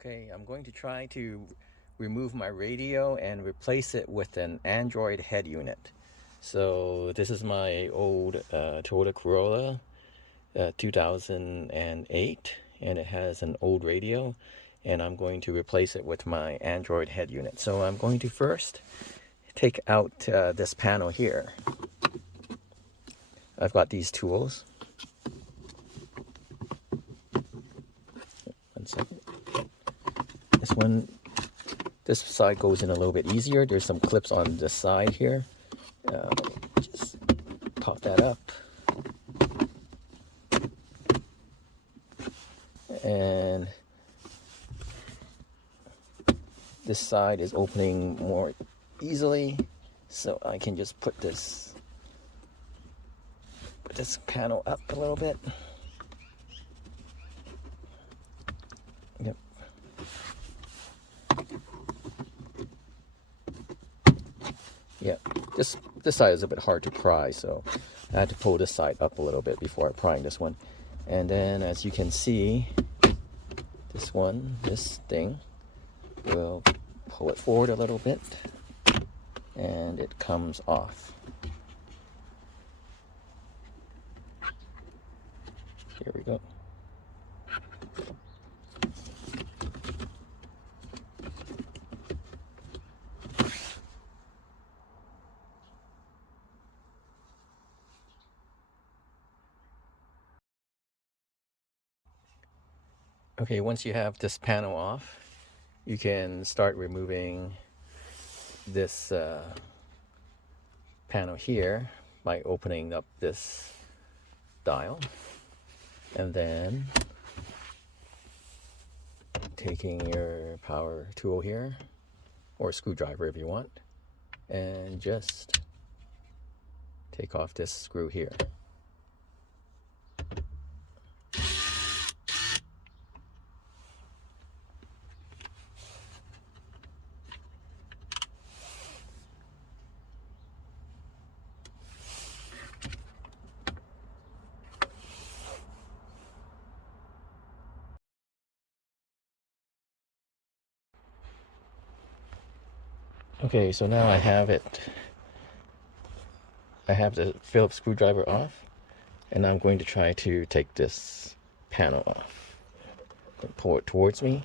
Okay, I'm going to try to remove my radio and replace it with an Android head unit. So this is my old Toyota Corolla 2008, and it has an old radio, and I'm going to replace it with my Android head unit. So I'm going to first take out this panel here. I've got these tools. One second. This side goes in a little bit easier. There's some clips on this side here. Just pop that up. And this side is opening more easily, so I can just put this panel up a little bit. Yep. Yeah, this side is a bit hard to pry, so I had to pull this side up a little bit before prying this one. And then, as you can see, this thing will pull it forward a little bit, and it comes off. Here we go. Okay, once you have this panel off, you can start removing this panel here by opening up this dial, and then taking your power tool here, or screwdriver if you want, and just take off this screw here. Okay, so now I have it. I have the Phillips screwdriver off, and I'm going to try to take this panel off. Pull it towards me.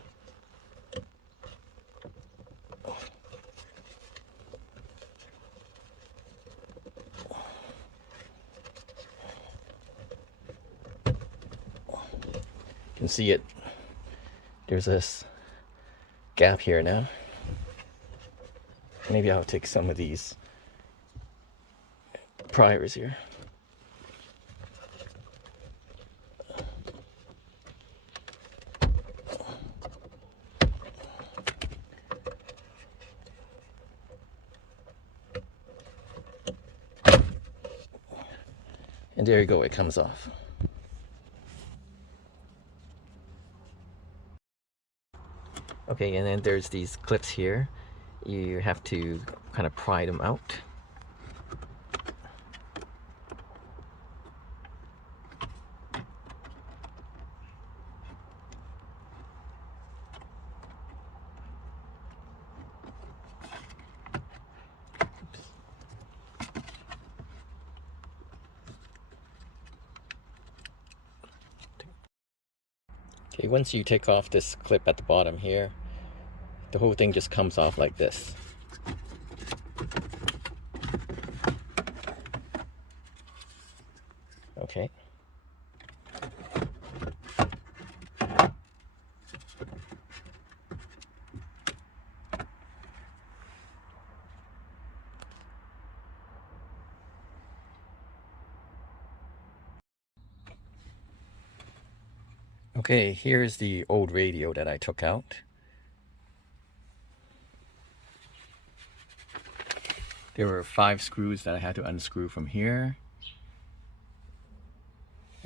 You can see it. There's this gap here now. Maybe I'll take some of these pliers here. And there you go, it comes off. Okay, and then there's these clips here. You have to kind of pry them out. Okay, once you take off this clip at the bottom here, the whole thing just comes off like this. Okay. Okay, here's the old radio that I took out. There were 5 screws that I had to unscrew from here.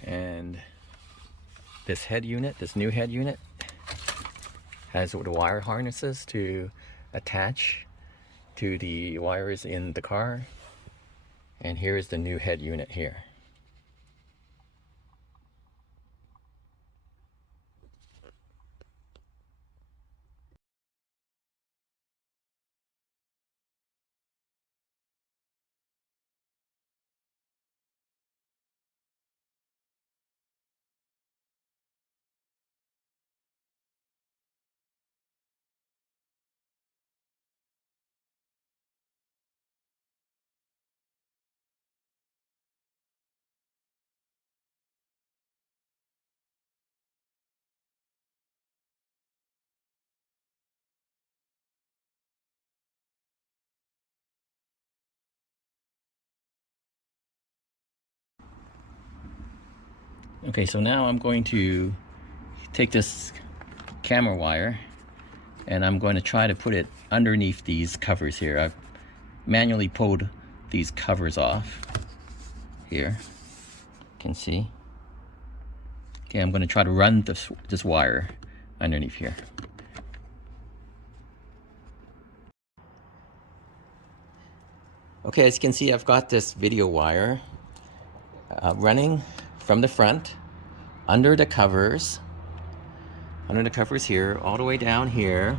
And this head unit, this new head unit, has the wire harnesses to attach to the wires in the car. And here is the new head unit here. Okay, so now I'm going to take this camera wire and I'm going to try to put it underneath these covers here. I've manually pulled these covers off here. You can see. Okay, I'm going to try to run this wire underneath here. Okay, as you can see, I've got this video wire running from the front under the covers here, all the way down here,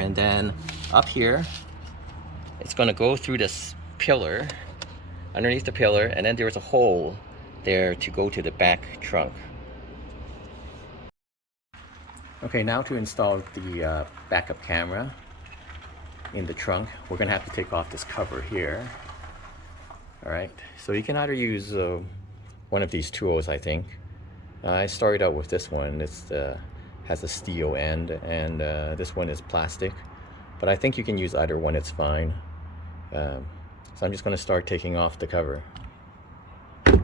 and then up here. It's going to go through this pillar, underneath the pillar, and then there's a hole there to go to the back trunk. Okay, now to install the backup camera in the trunk, we're going to have to take off this cover here. Alright, so you can either use one of these tools, I think. I started out with this one. It has a steel end, and this one is plastic. But I think you can use either one, it's fine. So I'm just going to start taking off the cover. Take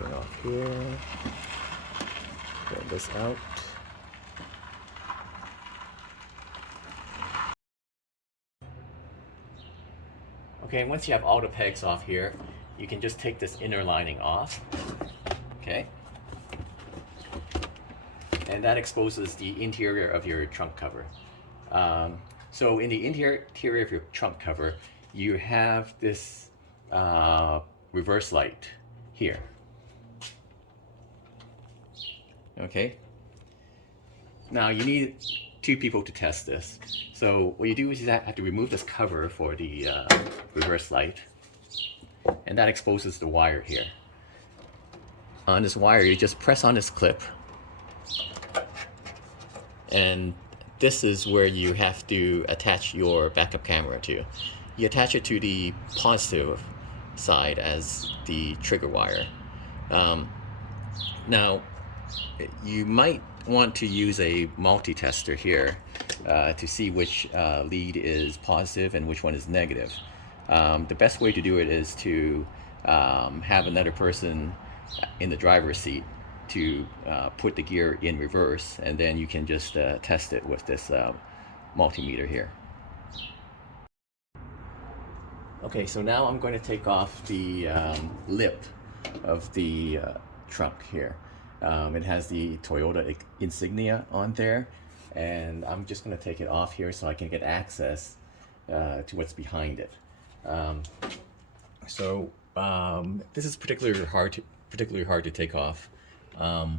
it off here. Get this out. Okay, once you have all the pegs off here, you can just take this inner lining off. Okay. And that exposes the interior of your trunk cover. So in the interior of your trunk cover, you have this reverse light here. Okay. Now you need 2 people to test this. So what you do is you have to remove this cover for the reverse light, and that exposes the wire here. On this wire, you just press on this clip, and this is where you have to attach your backup camera to. You attach it to the positive side as the trigger wire. Now, you might want to use a multi-tester here to see which lead is positive and which one is negative. The best way to do it is to have another person in the driver's seat to put the gear in reverse, and then you can just test it with this multimeter here. Okay, so now I'm going to take off the lip of the trunk here. It has the Toyota insignia on there, and I'm just going to take it off here so I can get access to what's behind it. This is particularly hard to take off. I'll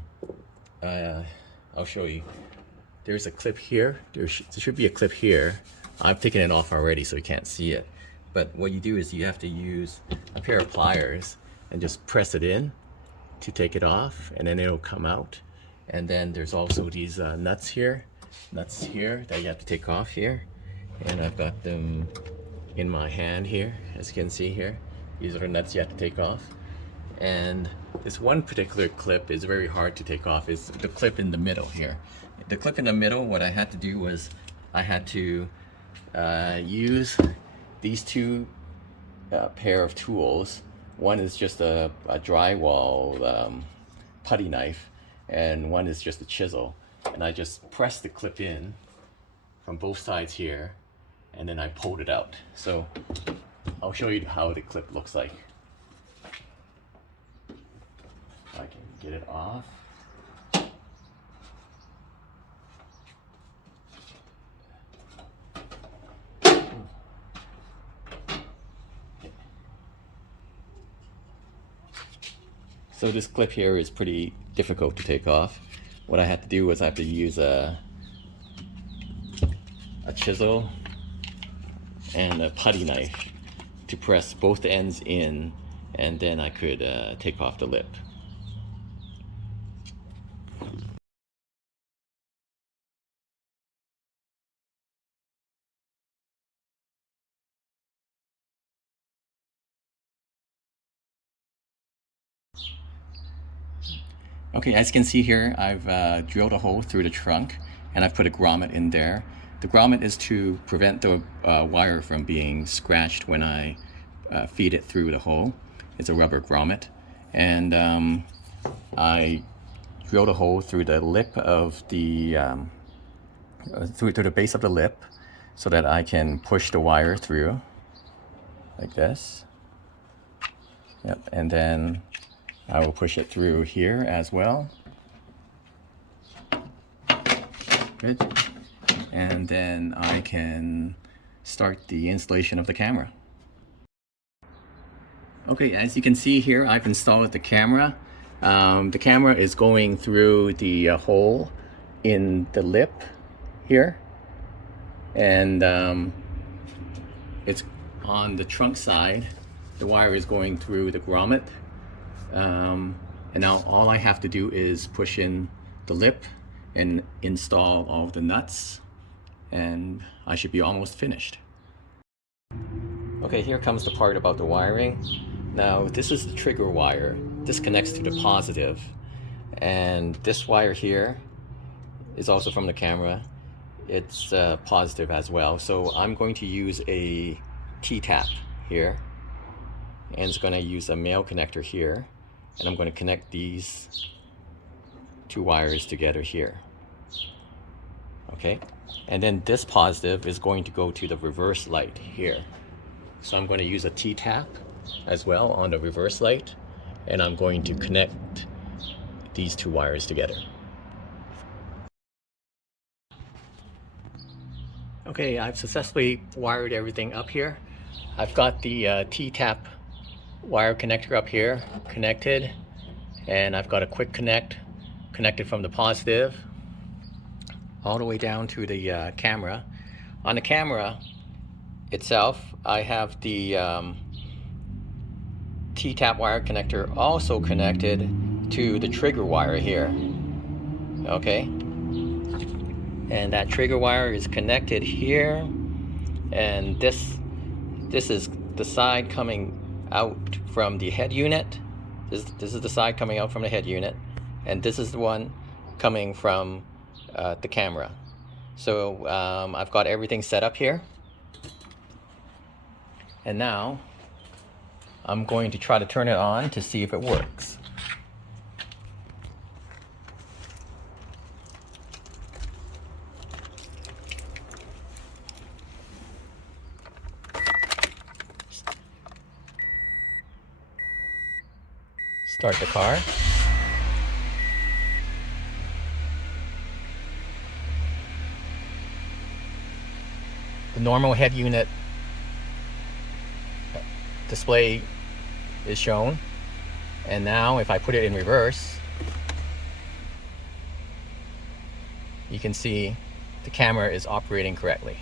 show you. There's a clip here. There should be a clip here. I've taken it off already, so you can't see it. But what you do is you have to use a pair of pliers and just press it in to take it off, and then it'll come out. And then there's also these nuts here that you have to take off here, and I've got them in my hand here, as you can see here. These are the nuts you have to take off. And this one particular clip is very hard to take off. It's the clip in the middle here. The clip in the middle, what I had to do was I had to use these 2 pair of tools. One is just a drywall putty knife, and one is just a chisel. And I just pressed the clip in from both sides here, and then I pulled it out. So I'll show you how the clip looks like. I can get it off. So this clip here is pretty difficult to take off. What I had to do was I have to use a chisel and a putty knife to press both ends in, and then I could take off the lip. Okay, as you can see here, I've drilled a hole through the trunk, and I've put a grommet in there. The grommet is to prevent the wire from being scratched when I feed it through the hole. It's a rubber grommet, and I drilled a hole through the lip of the through the base of the lip, so that I can push the wire through like this. Yep, and then I will push it through here as well. Good. And then I can start the installation of the camera. Okay, as you can see here, I've installed the camera. The camera is going through the hole in the lip here, and it's on the trunk side. The wire is going through the grommet, and now all I have to do is push in the lip and install all of the nuts, and I should be almost finished. Okay, here comes the part about the wiring. Now this is the trigger wire. This connects to the positive, and this wire here is also from the camera. It's positive as well. So I'm going to use a T-tap here, and it's going to use a male connector here, and I'm going to connect these two wires together here. Okay, and then this positive is going to go to the reverse light here. So I'm going to use a T-tap as well on the reverse light, and I'm going to connect these two wires together. Okay, I've successfully wired everything up here. I've got the T-tap wire connector up here connected, and I've got a quick connect connected from the positive all the way down to the camera. On the camera itself, I have the T-tap wire connector also connected to the trigger wire here. Okay, and that trigger wire is connected here, and this is the side coming out from the head unit. This is the side coming out from the head unit, and this is the one coming from the camera. So I've got everything set up here, and now I'm going to try to turn it on to see if it works. Start the car. The normal head unit display is shown, and now if I put it in reverse, you can see the camera is operating correctly.